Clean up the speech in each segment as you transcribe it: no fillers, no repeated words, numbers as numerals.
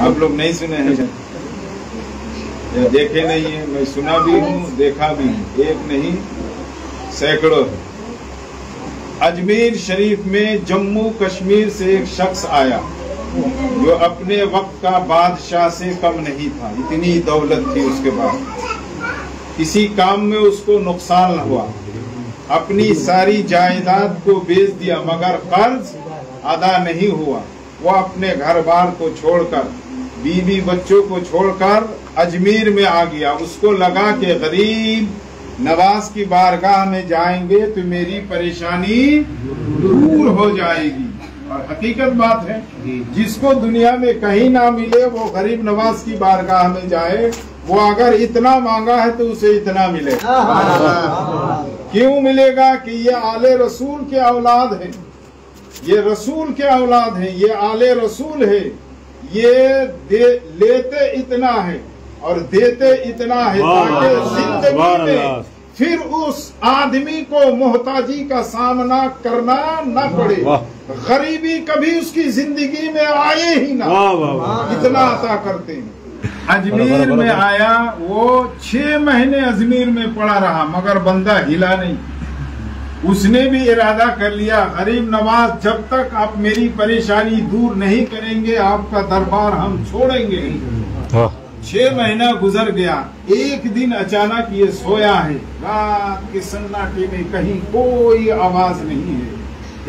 आप लोग नहीं सुने हैं या देखे नहीं है? मैं सुना भी हूँ, देखा भी हूँ, एक नहीं सैकड़ों। अजमेर शरीफ में जम्मू कश्मीर से एक शख्स आया जो अपने वक्त का बादशाह से कम नहीं था, इतनी दौलत थी उसके पास, किसी काम में उसको नुकसान न हुआ, अपनी सारी जायदाद को बेच दिया मगर कर्ज अदा नहीं हुआ। वो अपने घर बार को छोड़कर, बीवी बच्चों को छोड़कर अजमेर में आ गया। उसको लगा कि गरीब नवाज की बारगाह में जाएंगे तो मेरी परेशानी दूर हो जाएगी। और हकीकत बात है, जिसको दुनिया में कहीं ना मिले वो गरीब नवाज की बारगाह में जाए। वो अगर इतना मांगा है तो उसे इतना मिले। क्यों मिलेगा? कि ये आले रसूल के औलाद है, ये रसूल के औलाद है, ये आले रसूल है। ये लेते इतना है और देते इतना है ताकि जिंदगी में फिर उस आदमी को मोहताजी का सामना करना न पड़े, गरीबी कभी उसकी जिंदगी में आए ही ना। इतना अता करते हैं। अजमेर में आया, वो 6 महीने अजमेर में पड़ा रहा मगर बंदा हिला नहीं। उसने भी इरादा कर लिया, गरीब नवाज जब तक आप मेरी परेशानी दूर नहीं करेंगे आपका दरबार हम छोड़ेंगे नहीं। 6 महीना गुजर गया। एक दिन अचानक ये सोया है, रात के सन्नाटे में कहीं कोई आवाज नहीं है।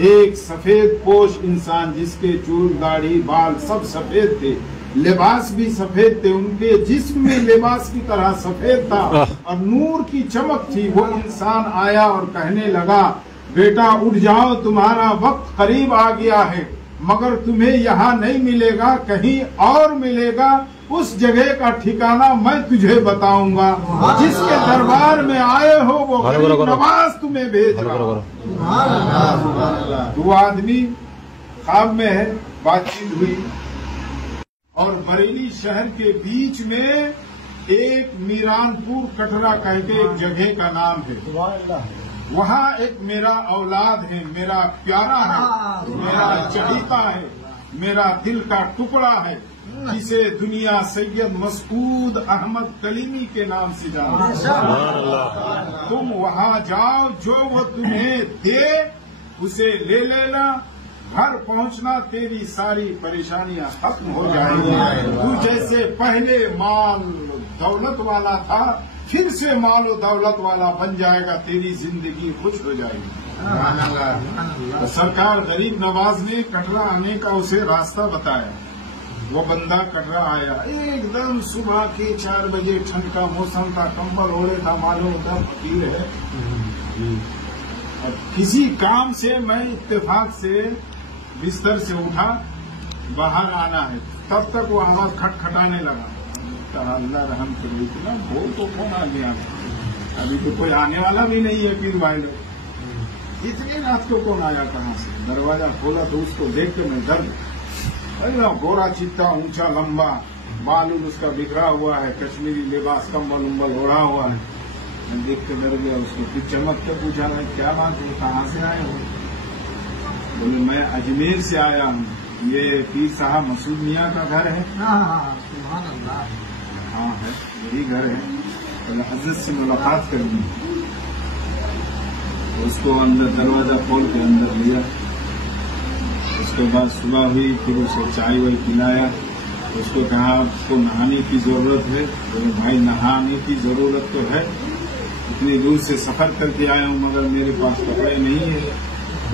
एक सफेद पोश इंसान जिसके चूल दाढ़ी बाल सब सफेद थे, लिबास भी सफेद थे, उनके जिस्म में लिबास की तरह सफेद था और नूर की चमक थी। वो इंसान आया और कहने लगा, बेटा उठ जाओ, तुम्हारा वक्त करीब आ गया है मगर तुम्हें यहाँ नहीं मिलेगा, कहीं और मिलेगा। उस जगह का ठिकाना मैं तुझे बताऊंगा, जिसके दरबार में आए हो वो गरीब नवाज तुम्हें भेज रहा। वो आदमी ख्वाब में है, बातचीत हुई और बरेली शहर के बीच में एक मीरानपुर कटरा कह के एक जगह का नाम है। वहाँ एक मेरा औलाद है, मेरा प्यारा है, मेरा चहीता है, मेरा दिल का टुकड़ा है, जिसे दुनिया सैयद मसूद अहमद कलीमी के नाम से जानती है। तुम वहाँ जाओ, जो वो तुम्हें दे उसे ले लेना, घर पहुंचना, तेरी सारी परेशानियां खत्म हो जाएंगी। तू जैसे पहले माल दौलत वाला था फिर से माल और दौलत वाला बन जाएगा, तेरी जिंदगी खुश हो जाएगी। तो सरकार गरीब नवाज ने कटरा आने का उसे रास्ता बताया। वो बंदा कटरा आया, एकदम सुबह के 4 बजे, ठंड का मौसम था, कंबल ओढ़े था, मालूम होता फकीर है। और किसी काम से मैं इत्तेफाक से बिस्तर से उठा, बाहर आना है, तब तक वो आवाज खटखटाने लगा। अल्लाह रहम करे, इतना भोर तो कौन आ गया, अभी तो कोई आने वाला भी नहीं है पीर भाई लोग। इतनी रात को कौन आया कहाँ से? दरवाजा खोला तो उसको देख के मैं डर गया। गोरा चित्ता, ऊंचा लंबा, बाल उसका बिखरा हुआ है, कश्मीरी लिबास, कंबल उम्बल ओढ़ा हुआ है। मैं देख के डर गया उसको। फिर चमक के पूछा, क्या बात है, कहाँ से आए हो? बोले मैं अजमेर से आया हूँ, ये पीर साहब मसूद मियाँ का घर है? हाँ है, यही घर है। बोले हजरत से मुलाकात करनी। उसको अंदर दरवाजा खोल के अंदर लिया। उसके बाद सुबह हुई, फिर उसे चाय वाय पिलाया। उसको कहा आपको नहाने की जरूरत है? बोले भाई नहाने की जरूरत तो है, इतनी दूर से सफर करके आया हूँ मगर मेरे पास कपड़े नहीं है।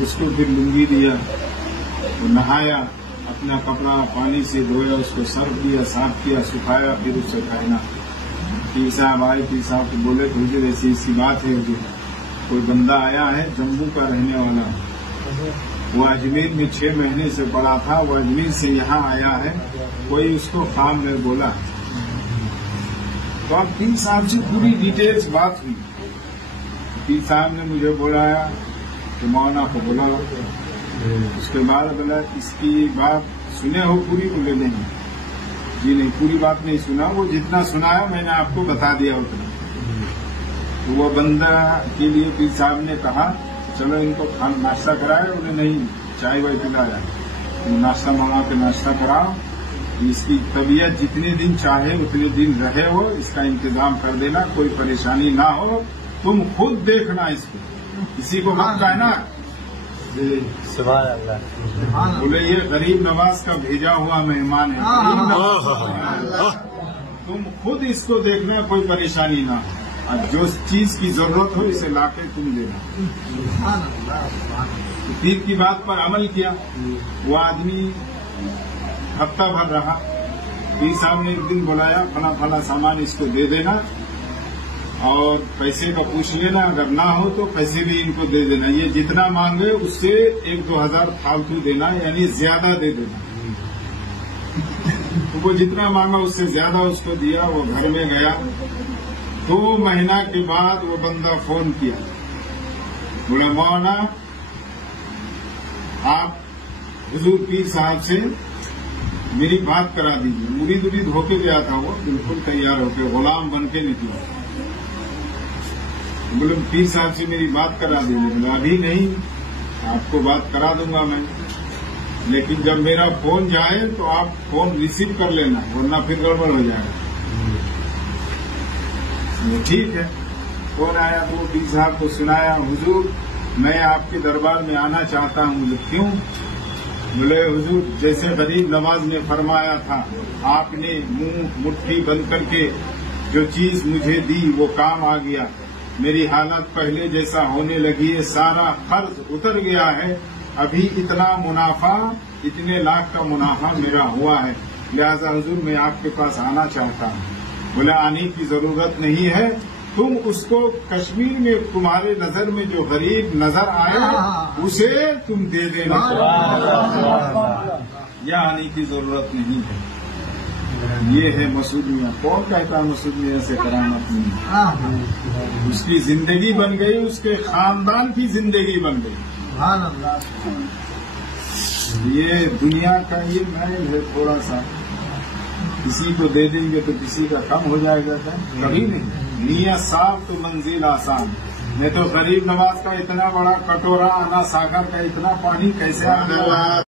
उसको फिर लुंगी दिया, वो नहाया, अपना कपड़ा पानी से धोया, उसको सर्फ दिया, साफ किया, सुखाया, फिर उससे पहना। पीर साहब आए, पीर साहब को बोले हुजूर ऐसी ऐसी बात है, हुजूर कोई बंदा आया है, जम्मू का रहने वाला, वो अजमेर में 6 महीने से पड़ा था, वो अजमेर से यहाँ आया है, कोई उसको ख्वाब में बोला। तो अब पीर साहब से पूरी डिटेल्स बात हुई। पीर साहब ने मुझे बुलाया तो मौलाना को बुला। उसके बाद बोला इसकी बात सुने हो पूरी? बोले नहीं जी, नहीं पूरी बात नहीं सुना, वो जितना सुनाया मैंने आपको बता दिया उतना। तो वो बंदा के लिए पीर साहब ने कहा चलो इनको नाश्ता कराए। बोले नहीं, चाय वाय पिलाया। नाश्ता मंगा के नाश्ता कराओ, इसकी तबीयत जितने दिन चाहे उतने दिन रहे हो, इसका इंतजाम कर देना, कोई परेशानी ना हो। तुम खुद देखना इसको, किसी को मत कहना। सुभान अल्लाह। बोले ये गरीब नवाज का भेजा हुआ मेहमान है, तुम खुद इसको देखना, कोई परेशानी ना हो। और जो चीज की जरूरत हो इसे लाके तुम देना। तो पीर की बात पर अमल किया। वो आदमी हफ्ता भर रहा। पीर साहब ने एक दिन बुलाया, फला फला सामान इसको दे देना और पैसे का पूछ लेना, अगर ना हो तो पैसे भी इनको दे देना। ये जितना मांगे उससे 1-2 हजार फालतू देना, यानी ज्यादा दे देना। तो वो जितना मांगा उससे ज्यादा उसको दिया। वो घर में गया। 2 महीना के बाद वो बंदा फोन किया, बोला मौलाना आप हुजूर पीर साहब से मेरी बात करा दीजिए। मुरीद होके गया था वो, बिल्कुल तैयार होके, गुलाम बन के निकला। बोले पीर साहब से मेरी बात करा दीजिए। बोले अभी नहीं, आपको बात करा दूंगा मैं, लेकिन जब मेरा फोन जाए तो आप फोन रिसीव कर लेना, वरना फिर गड़बड़ हो जाएगा। ठीक है। फोन आया तो वो पीर साहब को सुनाया, हुजूर मैं आपके दरबार में आना चाहता हूँ। बोले क्यों? बोले हुजूर जैसे गरीब नवाज ने फरमाया था, आपने मुंह मुट्ठी बंद करके जो चीज मुझे दी वो काम आ गया। मेरी हालत पहले जैसा होने लगी है, सारा कर्ज उतर गया है। अभी इतना मुनाफा, इतने लाख का मुनाफा मेरा हुआ है, लिहाजा हुजूर मैं आपके पास आना चाहता हूँ। बोले आने की जरूरत नहीं है, तुम उसको कश्मीर में तुम्हारे नजर में जो गरीब नजर आए उसे तुम दे देना, या आने की जरूरत नहीं है। ये है मसूद मियां। कौन कहता है मसूद मियां से करामत नहीं? उसकी जिंदगी बन गई, उसके खानदान की जिंदगी बन गई। ये दुनिया का ये महल है थोड़ा सा, किसी को दे देंगे तो किसी का कम हो जाएगा क्या? कभी नहीं। नियत साफ तो मंजिल आसान। नहीं तो गरीब नवाज का इतना बड़ा कटोरा, आना सागर का इतना पानी कैसे आ गया?